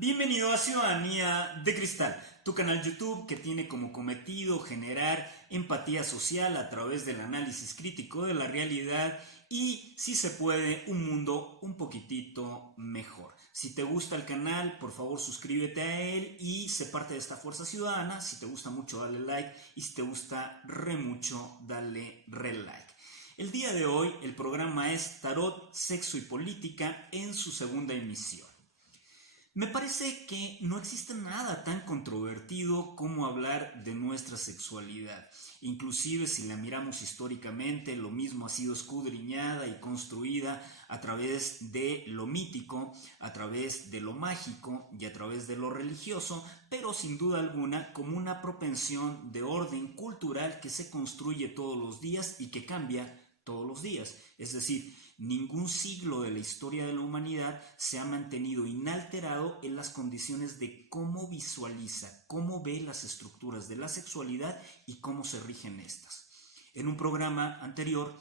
Bienvenido a Ciudadanía de Cristal, tu canal YouTube que tiene como cometido generar empatía social a través del análisis crítico de la realidad y, si se puede, un mundo un poquitito mejor. Si te gusta el canal, por favor suscríbete a él y sé parte de esta fuerza ciudadana. Si te gusta mucho, dale like, y si te gusta re mucho, dale re like. El día de hoy el programa es Tarot, Sexo y Política en su segunda emisión. Me parece que no existe nada tan controvertido como hablar de nuestra sexualidad. Inclusive si la miramos históricamente, lo mismo ha sido escudriñada y construida a través de lo mítico, a través de lo mágico y a través de lo religioso, pero sin duda alguna como una propensión de orden cultural que se construye todos los días y que cambia todos los días. Es decir, ningún siglo de la historia de la humanidad se ha mantenido inalterado en las condiciones de cómo visualiza, cómo ve las estructuras de la sexualidad y cómo se rigen estas. En un programa anterior,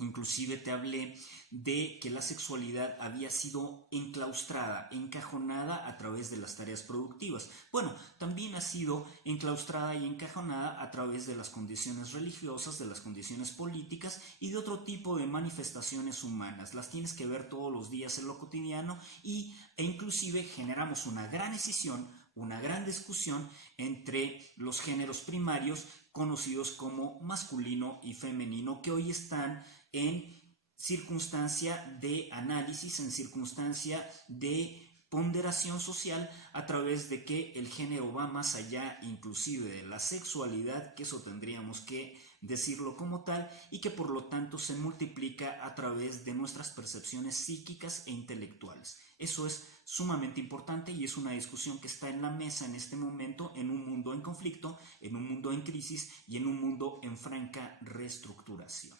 inclusive te hablé de que la sexualidad había sido enclaustrada, encajonada a través de las tareas productivas. Bueno, también ha sido enclaustrada y encajonada a través de las condiciones religiosas, de las condiciones políticas y de otro tipo de manifestaciones humanas. Las tienes que ver todos los días en lo cotidiano e inclusive generamos una gran escisión, una gran discusión entre los géneros primarios conocidos como masculino y femenino, que hoy están en circunstancia de análisis, en circunstancia de ponderación social, a través de que el género va más allá inclusive de la sexualidad, que eso tendríamos que decirlo como tal, y que por lo tanto se multiplica a través de nuestras percepciones psíquicas e intelectuales. Eso es sumamente importante y es una discusión que está en la mesa en este momento, en un mundo en conflicto, en un mundo en crisis y en un mundo en franca reestructuración.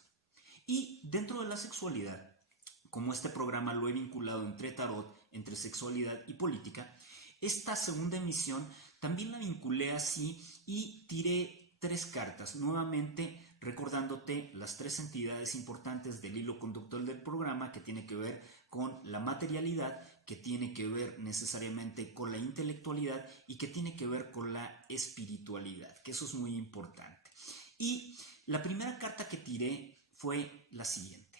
Y dentro de la sexualidad, como este programa lo he vinculado entre tarot, entre sexualidad y política, esta segunda emisión también la vinculé así y tiré 3 cartas, nuevamente recordándote las 3 entidades importantes del hilo conductor del programa, que tiene que ver con la materialidad, que tiene que ver necesariamente con la intelectualidad y que tiene que ver con la espiritualidad, que eso es muy importante. Y la primera carta que tiré fue la siguiente: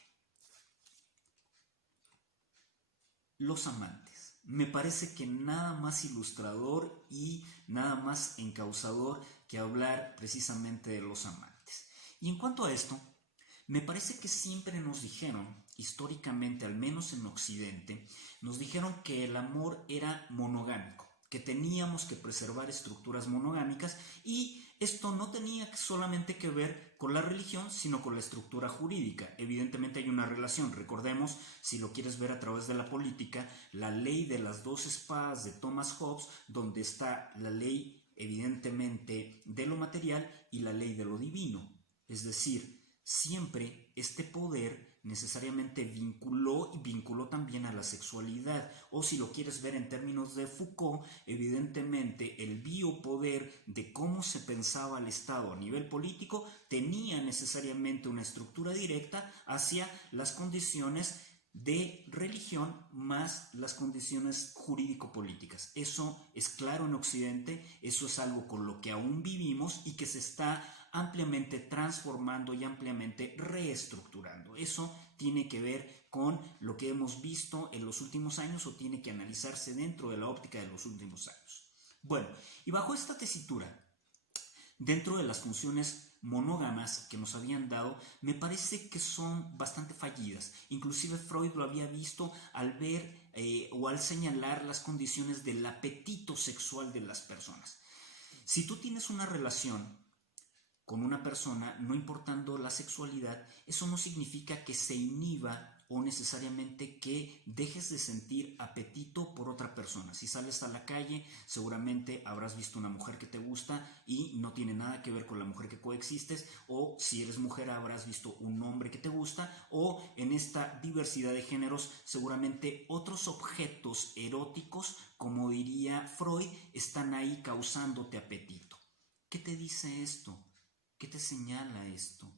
los amantes. Me parece que nada más ilustrador y nada más encausador que hablar precisamente de los amantes. Y en cuanto a esto, me parece que siempre nos dijeron, históricamente, al menos en Occidente, nos dijeron que el amor era monogámico, que teníamos que preservar estructuras monogámicas, y esto no tenía solamente que ver con la religión, sino con la estructura jurídica. Evidentemente hay una relación. Recordemos, si lo quieres ver a través de la política, la ley de las 2 espadas de Thomas Hobbes, donde está la ley evidentemente de lo material y la ley de lo divino. Es decir, siempre este poder necesariamente vinculó también a la sexualidad, o si lo quieres ver en términos de Foucault, evidentemente el biopoder de cómo se pensaba el Estado a nivel político tenía necesariamente una estructura directa hacia las condiciones de religión más las condiciones jurídico-políticas. Eso es claro en Occidente, eso es algo con lo que aún vivimos y que se está ampliamente transformando y ampliamente reestructurando. Eso tiene que ver con lo que hemos visto en los últimos años, o tiene que analizarse dentro de la óptica de los últimos años. Bueno, y bajo esta tesitura, dentro de las funciones monógamas que nos habían dado, me parece que son bastante fallidas. Inclusive Freud lo había visto al ver o al señalar las condiciones del apetito sexual de las personas. Si tú tienes una relación con una persona, no importando la sexualidad, eso no significa que se inhiba o necesariamente que dejes de sentir apetito por otra persona. Si sales a la calle, seguramente habrás visto una mujer que te gusta y no tiene nada que ver con la mujer que coexistes, o si eres mujer habrás visto un hombre que te gusta, o en esta diversidad de géneros seguramente otros objetos eróticos, como diría Freud, están ahí causándote apetito. ¿Qué te dice esto? ¿Qué te señala esto?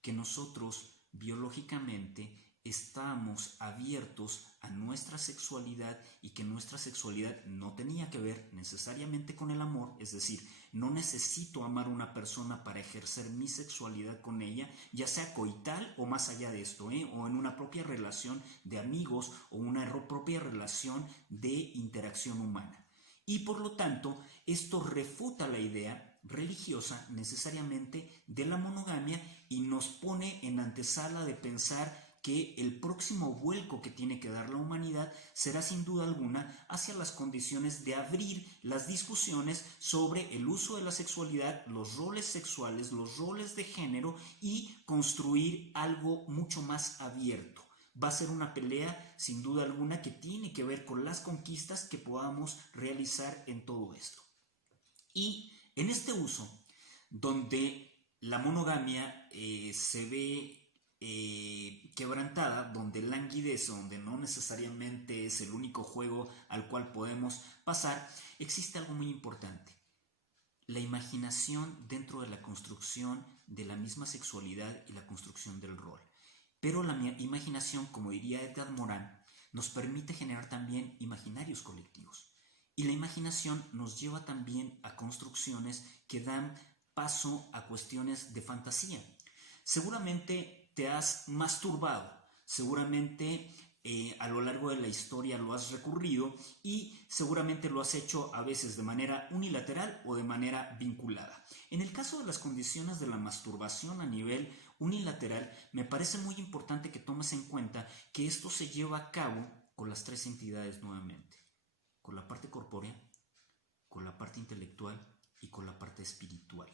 Que nosotros biológicamente estábamos abiertos a nuestra sexualidad y que nuestra sexualidad no tenía que ver necesariamente con el amor, es decir, no necesito amar a una persona para ejercer mi sexualidad con ella, ya sea coital o más allá de esto, o en una propia relación de amigos o una propia relación de interacción humana. Y por lo tanto, esto refuta la idea religiosa necesariamente de la monogamia y nos pone en antesala de pensar que el próximo vuelco que tiene que dar la humanidad será sin duda alguna hacia las condiciones de abrir las discusiones sobre el uso de la sexualidad, los roles sexuales, los roles de género y construir algo mucho más abierto. Va a ser una pelea sin duda alguna que tiene que ver con las conquistas que podamos realizar en todo esto. Y en este uso, donde la monogamia se ve quebrantada, donde languidece, donde no necesariamente es el único juego al cual podemos pasar, existe algo muy importante: la imaginación dentro de la construcción de la misma sexualidad y la construcción del rol. Pero la imaginación, como diría Edgar Morin, nos permite generar también imaginarios colectivos. Y la imaginación nos lleva también a construcciones que dan paso a cuestiones de fantasía. Seguramente te has masturbado, seguramente a lo largo de la historia lo has recurrido y seguramente lo has hecho a veces de manera unilateral o de manera vinculada. En el caso de las condiciones de la masturbación a nivel unilateral, me parece muy importante que tomes en cuenta que esto se lleva a cabo con las tres entidades nuevamente: con la parte corpórea, con la parte intelectual y con la parte espiritual.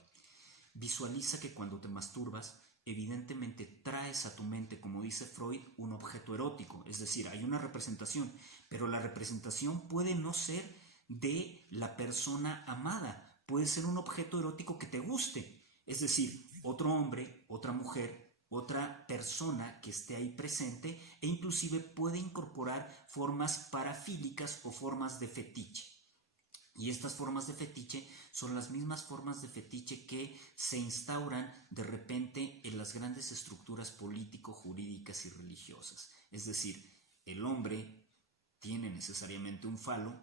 Visualiza que cuando te masturbas, evidentemente traes a tu mente, como dice Freud, un objeto erótico, es decir, hay una representación, pero la representación puede no ser de la persona amada, puede ser un objeto erótico que te guste, es decir, otro hombre, otra mujer, otra persona que esté ahí presente, e inclusive puede incorporar formas parafílicas o formas de fetiche. Y estas formas de fetiche son las mismas formas de fetiche que se instauran de repente en las grandes estructuras político-jurídicas y religiosas. Es decir, el hombre tiene necesariamente un falo,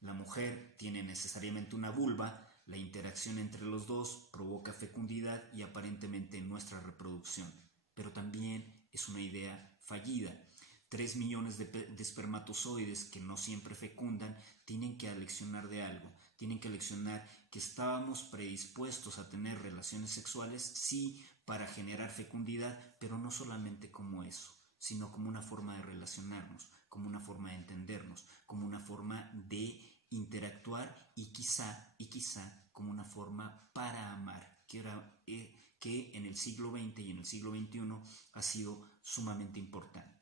la mujer tiene necesariamente una vulva, la interacción entre los dos provoca fecundidad y aparentemente nuestra reproducción. Pero también es una idea fallida. 3 millones de espermatozoides que no siempre fecundan tienen que aleccionar de algo, tienen que aleccionar que estábamos predispuestos a tener relaciones sexuales, sí, para generar fecundidad, pero no solamente como eso, sino como una forma de relacionarnos, como una forma de entendernos, como una forma de interactuar y quizá como una forma para amar, que en el siglo XX y en el siglo XXI ha sido sumamente importante.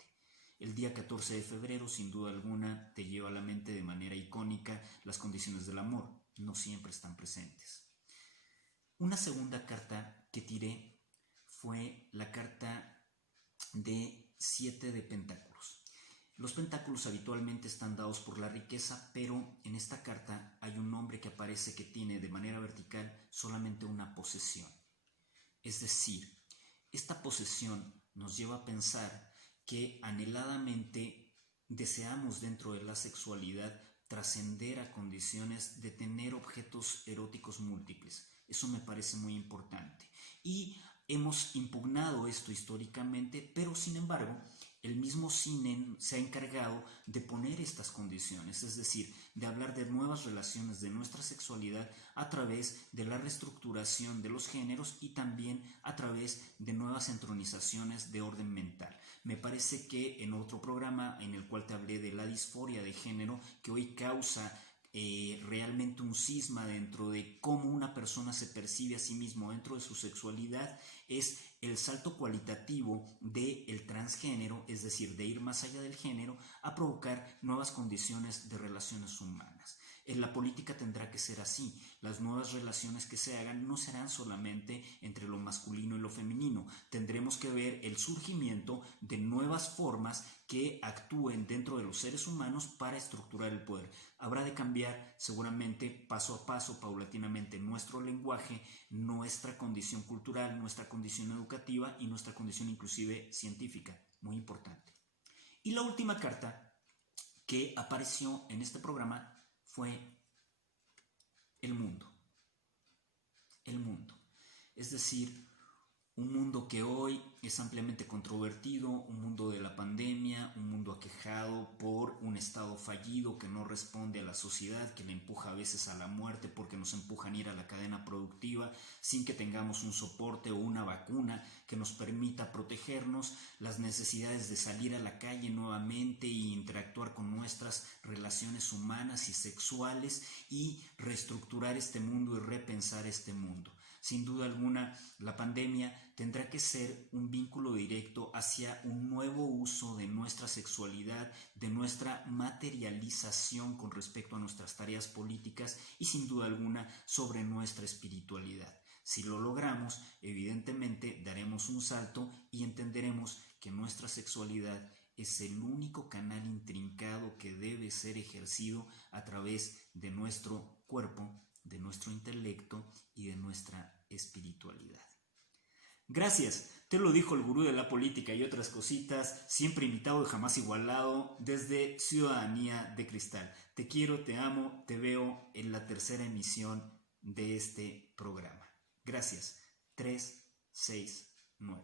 El día 14 de febrero, sin duda alguna, te lleva a la mente de manera icónica las condiciones del amor. No siempre están presentes. Una segunda carta que tiré fue la carta de 7 de pentáculos. Los pentáculos habitualmente están dados por la riqueza, pero en esta carta hay un hombre que aparece que tiene de manera vertical solamente una posesión. Es decir, esta posesión nos lleva a pensar que anheladamente deseamos dentro de la sexualidad trascender a condiciones de tener objetos eróticos múltiples. Eso me parece muy importante. Y hemos impugnado esto históricamente, pero sin embargo, el mismo cine se ha encargado de poner estas condiciones, es decir, de hablar de nuevas relaciones de nuestra sexualidad a través de la reestructuración de los géneros y también a través de nuevas entronizaciones de orden mental. Me parece que en otro programa en el cual te hablé de la disforia de género, que hoy causa realmente un cisma dentro de cómo una persona se percibe a sí mismo dentro de su sexualidad, es el salto cualitativo del transgénero, es decir, de ir más allá del género a provocar nuevas condiciones de relaciones humanas. En la política tendrá que ser así. Las nuevas relaciones que se hagan no serán solamente entre lo masculino y lo femenino. Tendremos que ver el surgimiento de nuevas formas que actúen dentro de los seres humanos para estructurar el poder. Habrá de cambiar seguramente paso a paso, paulatinamente, nuestro lenguaje, nuestra condición cultural, nuestra condición educativa y nuestra condición inclusive científica. muy importante. Y la última carta que apareció en este programa fue el mundo. El mundo. Es decir, un mundo que hoy es ampliamente controvertido, un mundo de la pandemia, un mundo aquejado por un Estado fallido que no responde a la sociedad, que le empuja a veces a la muerte porque nos empujan a ir a la cadena productiva sin que tengamos un soporte o una vacuna que nos permita protegernos, las necesidades de salir a la calle nuevamente y interactuar con nuestras relaciones humanas y sexuales y reestructurar este mundo y repensar este mundo. Sin duda alguna, la pandemia tendrá que ser un vínculo directo hacia un nuevo uso de nuestra sexualidad, de nuestra materialización con respecto a nuestras tareas políticas y sin duda alguna sobre nuestra espiritualidad. Si lo logramos, evidentemente daremos un salto y entenderemos que nuestra sexualidad es el único canal intrincado que debe ser ejercido a través de nuestro cuerpo, de nuestro intelecto y de nuestra espiritualidad. Gracias, te lo dijo el gurú de la política y otras cositas, siempre imitado y jamás igualado desde Ciudadanía de Cristal. Te quiero, te amo, te veo en la tercera emisión de este programa. Gracias. 3, 6, 9.